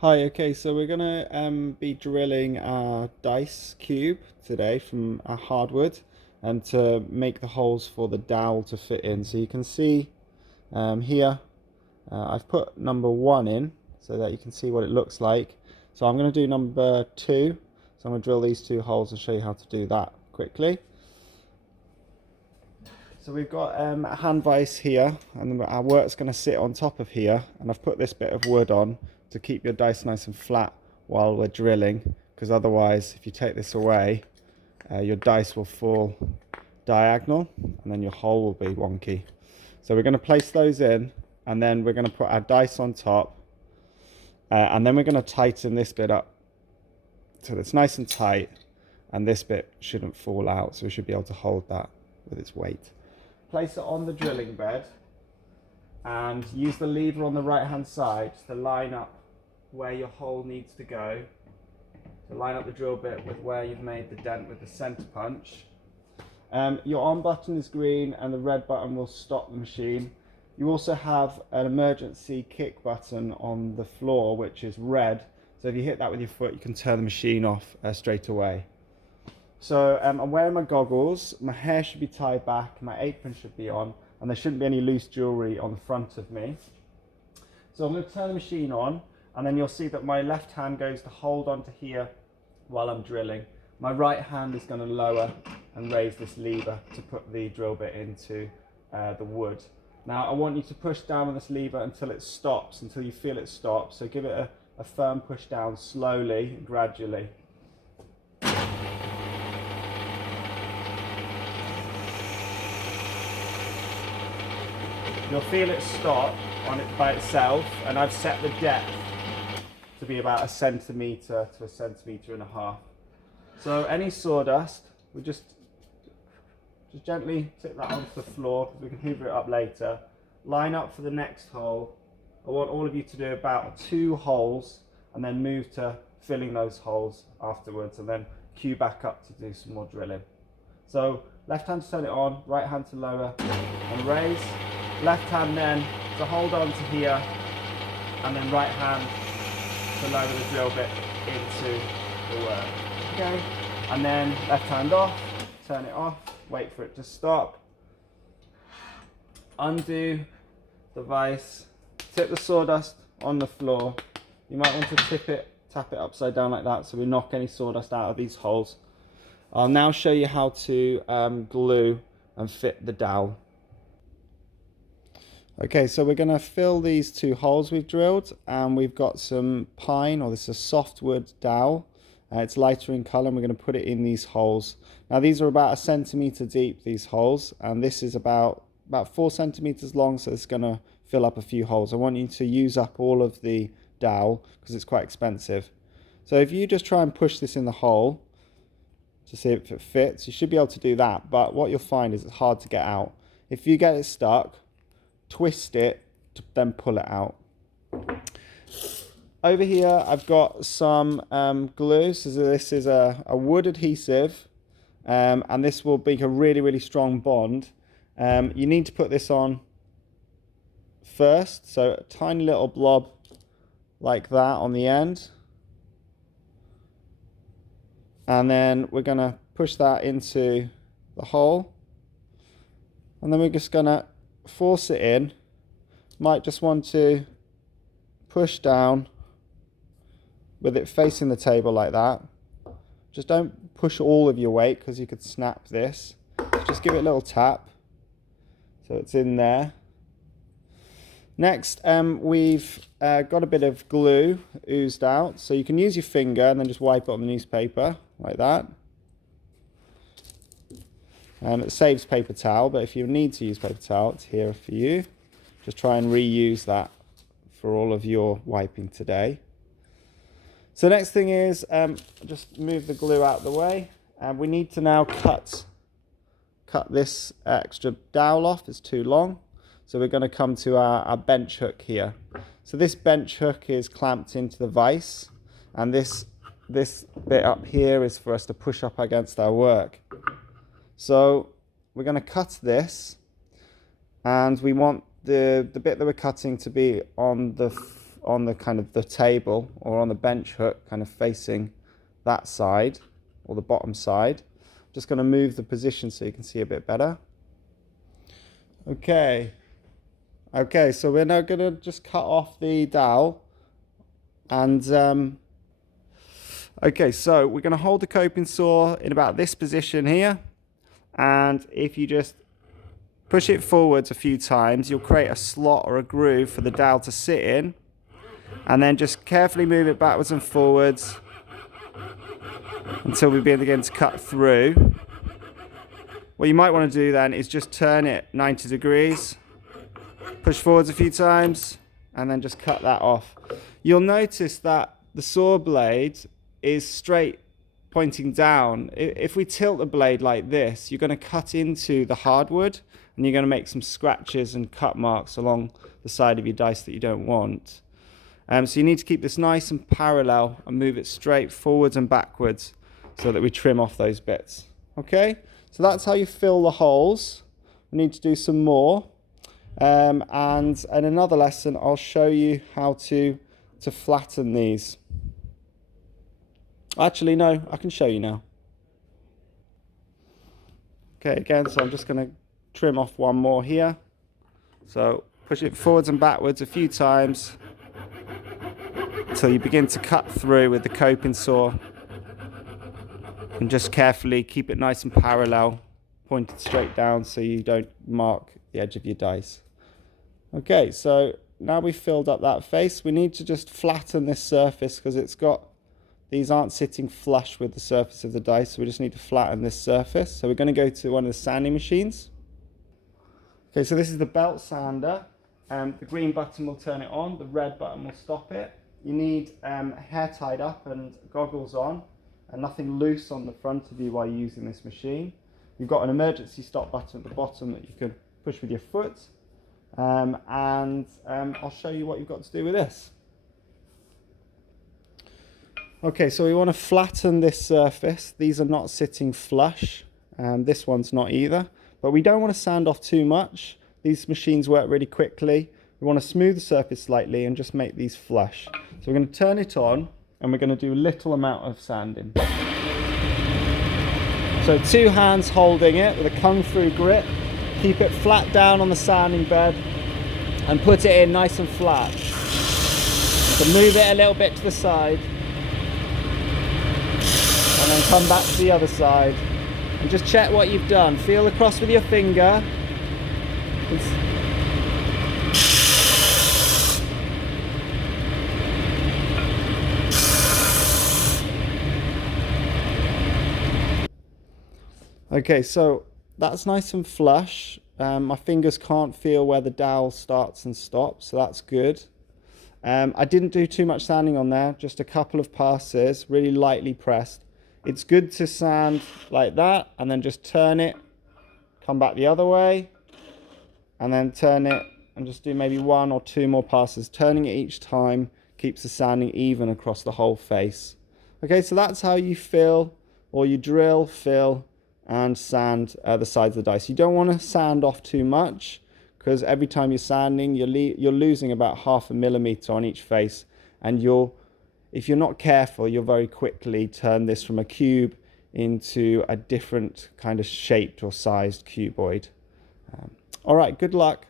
Hi, okay, so we're gonna be drilling our dice cube today from our hardwood and to make the holes for the dowel to fit in. So you can see here I've put number one in so that you can see what it looks like. So I'm gonna do number two. So I'm gonna drill these two holes and show you how to do that quickly. So we've got a hand vise here, and our work's going to sit on top of here, and I've put this bit of wood on to keep your dice nice and flat while we're drilling, because otherwise if you take this away, your dice will fall diagonal and then your hole will be wonky. So we're going to place those in, and then we're going to put our dice on top, and then we're going to tighten this bit up so it's nice and tight, and this bit shouldn't fall out, so we should be able to hold that with its weight. Place it on the drilling bed and use the lever on the right hand side to line up where your hole needs to go. So line up the drill bit with where you've made the dent with the center punch. Your on button is green and the red button will stop the machine. You also have an emergency kick button on the floor which is red, so if you hit that with your foot you can turn the machine off straight away. So I'm wearing my goggles, my hair should be tied back, my apron should be on, and there shouldn't be any loose jewellery on the front of me. So I'm going to turn the machine on, and then you'll see that my left hand goes to hold onto here while I'm drilling. My right hand is going to lower and raise this lever to put the drill bit into the wood. Now I want you to push down on this lever until it stops, until you feel it stop. So give it a firm push down slowly, gradually. You'll feel it stop on it by itself, and I've set the depth to be about 1 centimetre to 1.5 centimetres. So any sawdust, we just gently tip that onto the floor because we can hoover it up later. Line up for the next hole. I want all of you to do about 2 holes and then move to filling those holes afterwards, and then cue back up to do some more drilling. So left hand to turn it on, right hand to lower and raise. Left hand then to hold on to here, and then right hand to lower the drill bit into the work. Okay, and then left hand off, turn it off, wait for it to stop. Undo the vise, tip the sawdust on the floor. You might want to tap it upside down like that so we knock any sawdust out of these holes. I'll now show you how to glue and fit the dowel. Okay, so we're going to fill these 2 holes we've drilled, and we've got some pine, or this is a softwood dowel. It's lighter in colour, and we're going to put it in these holes. Now these are about 1 centimetre deep, these holes, and this is about 4 centimetres long, so it's going to fill up a few holes. I want you to use up all of the dowel because it's quite expensive. So if you just try and push this in the hole to see if it fits, you should be able to do that, but what you'll find is it's hard to get out. If you get it stuck, twist it to then pull it out. Over here I've got some glue. So this is a wood adhesive, and this will make a really strong bond. You need to put this on first, so a tiny little blob like that on the end, and then we're going to push that into the hole, and then we're just going to force it in. Might just want to push down with it facing the table like that. Just don't push all of your weight because you could snap this. Just give it a little tap so it's in there. Next, we've got a bit of glue oozed out, so you can use your finger and then just wipe it on the newspaper like that. It saves paper towel, but if you need to use paper towel, it's here for you. Just try and reuse that for all of your wiping today. So next thing is, just move the glue out of the way, and we need to now cut this extra dowel off. It's too long. So we're going to come to our bench hook here. So this bench hook is clamped into the vise, and this bit up here is for us to push up against our work. So we're going to cut this, and we want the bit that we're cutting to be on on the kind of the table or on the bench hook, kind of facing that side or the bottom side. I'm just going to move the position so you can see a bit better. Okay, so we're now going to just cut off the dowel, and okay, so we're going to hold the coping saw in about this position here, and if you just push it forwards a few times, you'll create a slot or a groove for the dowel to sit in, and then just carefully move it backwards and forwards until we begin to cut through. What you might want to do then is just turn it 90 degrees, push forwards a few times, and then just cut that off. You'll notice that the saw blade is straight pointing down. If we tilt the blade like this, you're going to cut into the hardwood, and you're going to make some scratches and cut marks along the side of your dice that you don't want. So you need to keep this nice and parallel and move it straight forwards and backwards so that we trim off those bits. Okay, so that's how you fill the holes. We need to do some more. And in another lesson, I'll show you how to flatten these. Actually, no, I can show you now. Okay, again, so I'm just going to trim off one more here. So push it forwards and backwards a few times until you begin to cut through with the coping saw, and just carefully keep it nice and parallel, pointed straight down so you don't mark the edge of your dice. Okay, so now we've filled up that face, we need to just flatten this surface because these aren't sitting flush with the surface of the dice, so we just need to flatten this surface. So we're going to go to one of the sanding machines. Okay, so this is the belt sander. The green button will turn it on, the red button will stop it. You need hair tied up and goggles on, and nothing loose on the front of you while you're using this machine. You've got an emergency stop button at the bottom that you can push with your foot. I'll show you what you've got to do with this. Okay, so we want to flatten this surface. These are not sitting flush. This one's not either. But we don't want to sand off too much. These machines work really quickly. We want to smooth the surface slightly and just make these flush. So we're going to turn it on and we're going to do a little amount of sanding. So 2 hands holding it with a kung fu grip. Keep it flat down on the sanding bed and put it in nice and flat. So move it a little bit to the side and then come back to the other side and just check what you've done. Feel across with your finger. Okay, so that's nice and flush. My fingers can't feel where the dowel starts and stops, so that's good. I didn't do too much sanding on there, just a couple of passes, really lightly pressed. It's good to sand like that and then just turn it, come back the other way, and then turn it and just do maybe 1 or 2 more passes. Turning it each time keeps the sanding even across the whole face. Okay, so that's how you fill, or you drill, fill, and sand the sides of the dice. You don't want to sand off too much because every time you're sanding, you're losing about 0.5 millimeter on each face, and if you're not careful, you'll very quickly turn this from a cube into a different kind of shaped or sized cuboid. All right, good luck.